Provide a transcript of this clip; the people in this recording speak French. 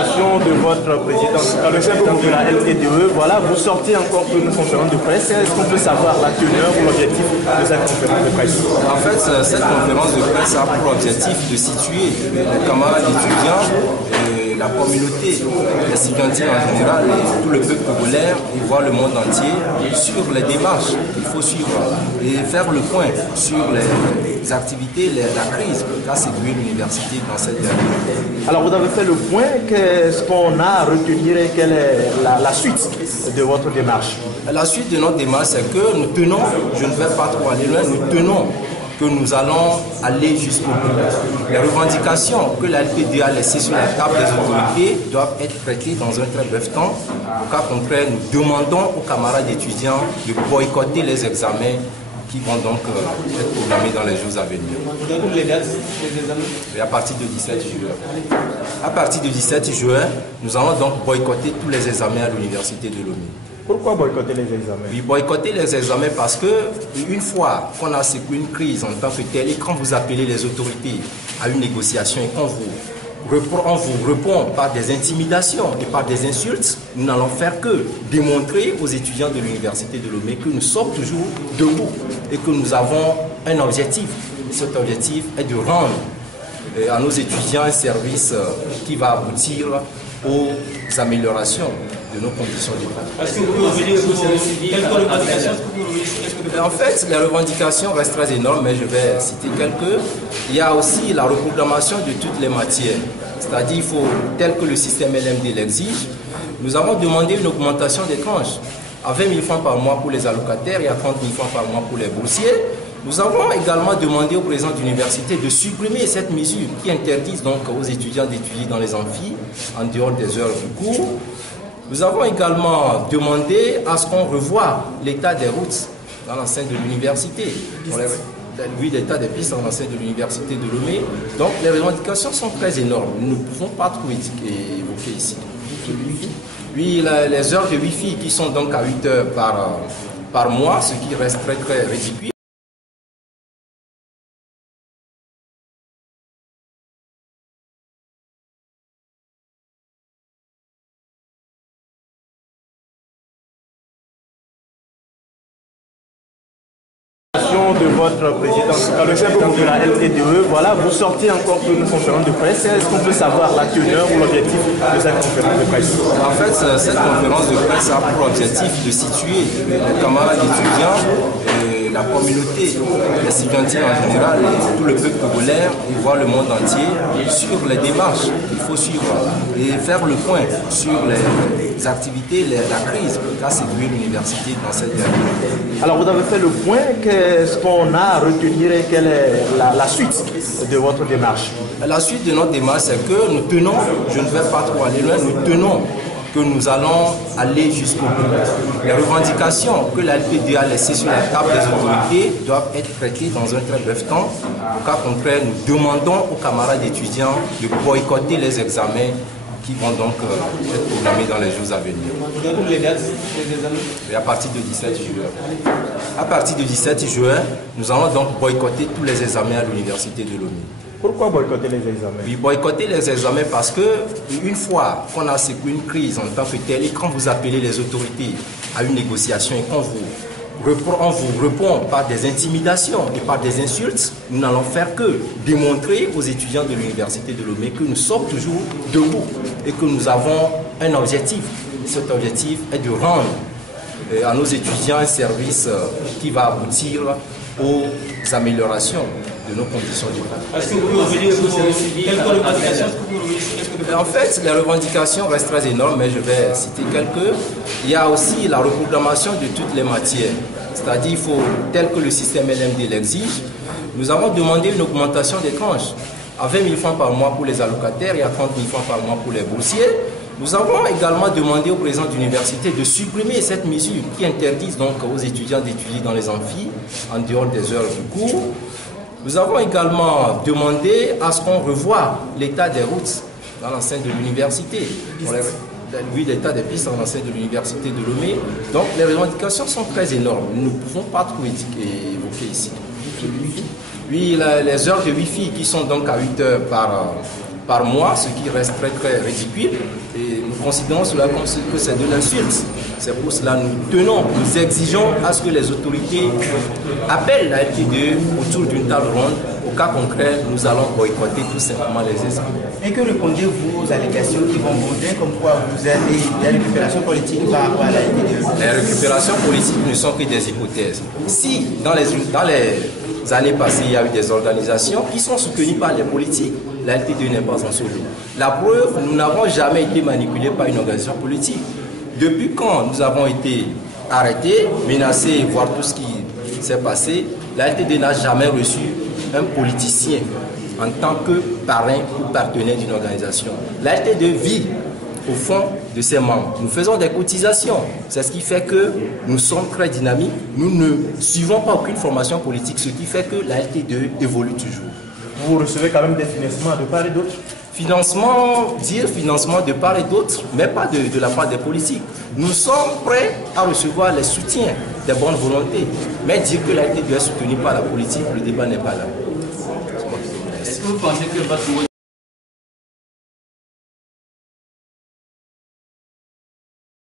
De votre président, le chef de la LTDE, voilà, vous sortez encore pour une conférence de presse. Est-ce qu'on peut savoir la teneur ou l'objectif de cette conférence de presse? En fait, cette conférence de presse a pour objectif de situer les camarades étudiants, la communauté, les étudiants en général, et tout le peuple congolais, et voir le monde entier sur les démarches qu'il faut suivre et faire le point sur les activités, la crise qu'a séduit l'université dans cette dernière. Alors vous avez fait le point, qu'est-ce qu'on a à retenir et quelle est la suite de votre démarche? La suite de notre démarche, c'est que nous tenons, je ne vais pas trop aller loin, nous tenons que nous allons aller jusqu'au bout. Les revendications que la LPD a laissées sur la table des autorités doivent être traitées dans un très bref temps. Au cas contraire, nous demandons aux camarades étudiants de boycotter les examens qui vont donc être programmés dans les jours à venir. Vous avez les dates des examens? Et à partir du 17 juin. À partir du 17 juin, nous allons donc boycotter tous les examens à l'université de Lomé. Pourquoi boycotter les examens? Oui, boycotter les examens parce que une fois qu'on a secoué une crise en tant que telle et quand vous appelez les autorités à une négociation et qu'on vous répond par des intimidations et par des insultes, nous n'allons faire que démontrer aux étudiants de l'université de Lomé que nous sommes toujours debout et que nous avons un objectif. Cet objectif est de rendre à nos étudiants un service qui va aboutir aux améliorations de nos conditions de vie. Est-ce que vous pouvez dire quelques revendications? En fait, les revendications restent très énormes, mais je vais citer quelques. Il y a aussi la reprogrammation de toutes les matières, c'est-à-dire il faut, tel que le système LMD l'exige, nous avons demandé une augmentation des tranches à 20 000 francs par mois pour les allocataires et à 30 000 francs par mois pour les boursiers. Nous avons également demandé au président de l'université de supprimer cette mesure qui interdise donc aux étudiants d'étudier dans les amphis en dehors des heures du cours. Nous avons également demandé à ce qu'on revoie l'état des routes dans l'enceinte de l'université. Oui, l'état des pistes dans l'enceinte de l'université de Lomé. Donc les revendications sont très énormes. Nous ne pouvons pas trop évoquer ici. Oui, les heures de Wi-Fi qui sont donc à 8 heures par mois, ce qui reste très très ridicule. De votre président, le chef de la LTDE, voilà, vous sortez encore pour une conférence de presse. Est-ce qu'on peut savoir la teneur ou l'objectif de cette conférence de presse? En fait, cette conférence de presse a pour objectif de situer les camarades étudiants, la communauté, les étudiants en général, et tout le peuple congolais, et voir le monde entier sur les démarches qu'il faut suivre et faire le point sur les activités, la crise qu'a séduit l'université dans cette dernière. Alors vous avez fait le point, qu'est-ce qu'on a à retenir et quelle est la suite de votre démarche? La suite de notre démarche, c'est que nous tenons, je ne vais pas trop aller loin, nous tenons que nous allons aller jusqu'au bout. Les revendications que la LPD a laissées sur la table des autorités doivent être traitées dans un très bref temps. Au cas contraire, nous demandons aux camarades étudiants de boycotter les examens qui vont donc être programmés dans les jours à venir. Vous avez les dates des examens? Et à partir du 17 juin. À partir du 17 juin, nous allons donc boycotter tous les examens à l'université de Lomé. Pourquoi boycotter les examens? Oui, boycotter les examens parce que une fois qu'on a secoué une crise en tant que telle et quand vous appelez les autorités à une négociation et qu'on vous répond par des intimidations et par des insultes, nous n'allons faire que démontrer aux étudiants de l'université de Lomé que nous sommes toujours debout et que nous avons un objectif. Cet objectif est de rendre à nos étudiants un service qui va aboutir aux améliorations de nos conditions de vie. Est-ce que vous pouvez dire quelques revendications? En fait, les revendications restent très énormes, mais je vais citer quelques. Il y a aussi la reprogrammation de toutes les matières, c'est-à-dire il faut, tel que le système LMD l'exige, nous avons demandé une augmentation des tranches à 20 000 francs par mois pour les allocataires et à 30 000 francs par mois pour les boursiers. Nous avons également demandé au président de l'université de supprimer cette mesure qui interdise donc aux étudiants d'étudier dans les amphis en dehors des heures du cours. Nous avons également demandé à ce qu'on revoie l'état des routes dans l'enceinte de l'université. Oui, l'état des pistes dans l'enceinte de l'université de Lomé. Donc les revendications sont très énormes. Nous ne pouvons pas trop évoquer ici. Oui, les heures de Wi-Fi qui sont donc à 8 heures par mois, ce qui reste très très ridicule. Et nous considérons cela comme que c'est de l'insulte. C'est pour cela que nous tenons, nous exigeons à ce que les autorités appellent la LT2 autour d'une table ronde. Au cas concret, nous allons boycotter tout simplement les examens. Et que répondez-vous aux allégations qui vont monter comme quoi vous avez des récupérations politiques par rapport à la LT2? Les récupérations politiques ne sont que des hypothèses. Si dans les années passées, il y a eu des organisations qui sont soutenues par les politiques, la LT2 n'est pas en solo. La preuve, nous n'avons jamais été manipulés par une organisation politique. Depuis quand nous avons été arrêtés, menacés, voir tout ce qui s'est passé, la LT2 n'a jamais reçu un politicien en tant que parrain ou partenaire d'une organisation. La LT2 vit au fond de ses membres. Nous faisons des cotisations. C'est ce qui fait que nous sommes très dynamiques. Nous ne suivons pas aucune formation politique, ce qui fait que la LT2 évolue toujours. Vous recevez quand même des financements de part et d'autre? Financement de part et d'autre, mais pas de la part des politiques. Nous sommes prêts à recevoir les soutiens des bonnes volontés. Mais dire que la LT2 est soutenue par la politique, le débat n'est pas là. Est-ce que vous pensez que votre